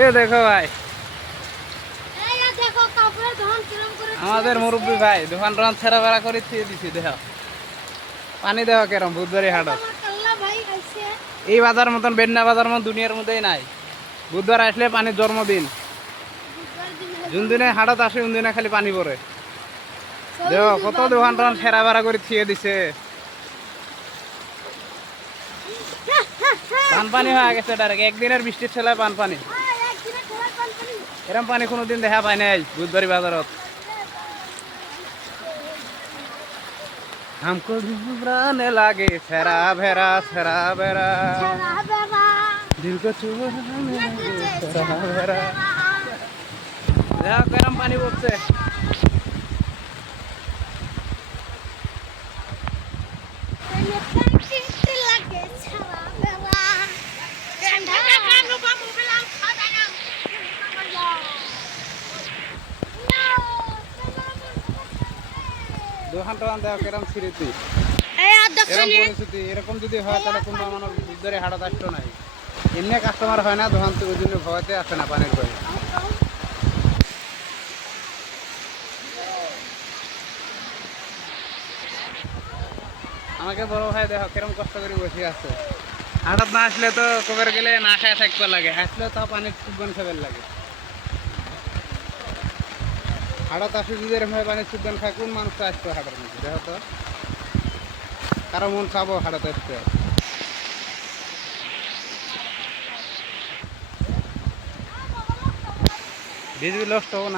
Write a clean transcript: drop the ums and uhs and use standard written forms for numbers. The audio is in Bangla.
এ দেখো ভাই, আমাদের মুরব্বী ভাই দোকান টোকান ছেড়া বেড়া করে থিয়ে দিছি। দেখো পানি দেওয়া কেরম বুধবারই হাট। এই বাজার মতন বেন্না বাজার মতন দুনিয়ার মধ্যেই নাই। বুধবার আসলে পানির জন্মদিন। যোন দিনে হাটত আসে কোন দিনে খালি পানি পড়ে। দেখো কত দোকান টোকান ছেড়া বেড়া করে থিয়ে দিছে। পানি হয়ে গেছে ডাইরেক্ট একদিনের বৃষ্টির ছেলে পানি। এরম পানি কোনোদিন দেখা পাই নাই বুধবারী বাজারত। हमको घबराने लागे फेरा भेरा फेरा भेरा दिल को चुराने लागे फेरा भेरा। দেখো গরম পানি পড়ছে। দোকান টোকান দেখো কেরম স্মৃতি, এরকম পরিস্থিতি। এরকম যদি হয় তাহলে কোনো মানুষ বুধবারে হাটত আসতো নাই। এমনি কাস্টমার হয় না দোকান তো, ওই জন্য ভয়তে আসে না পানির ভয়ে। আমাকে বড় ভাই দেখো কিরম কষ্ট করে বসে আছে। হাটত না আসলে তো কবের গেলে না খায় থাকতে লাগে, আসলে তাও পানির চুপন খাবার লাগে। হাটত আসে যদি এরকম ভাবে পানির চুপন খায় কোন মানুষ আসতো হাটের মধ্যে? দেখো তো কারো মন চাবো হাটত আসতে? বীজ নষ্ট হবো না।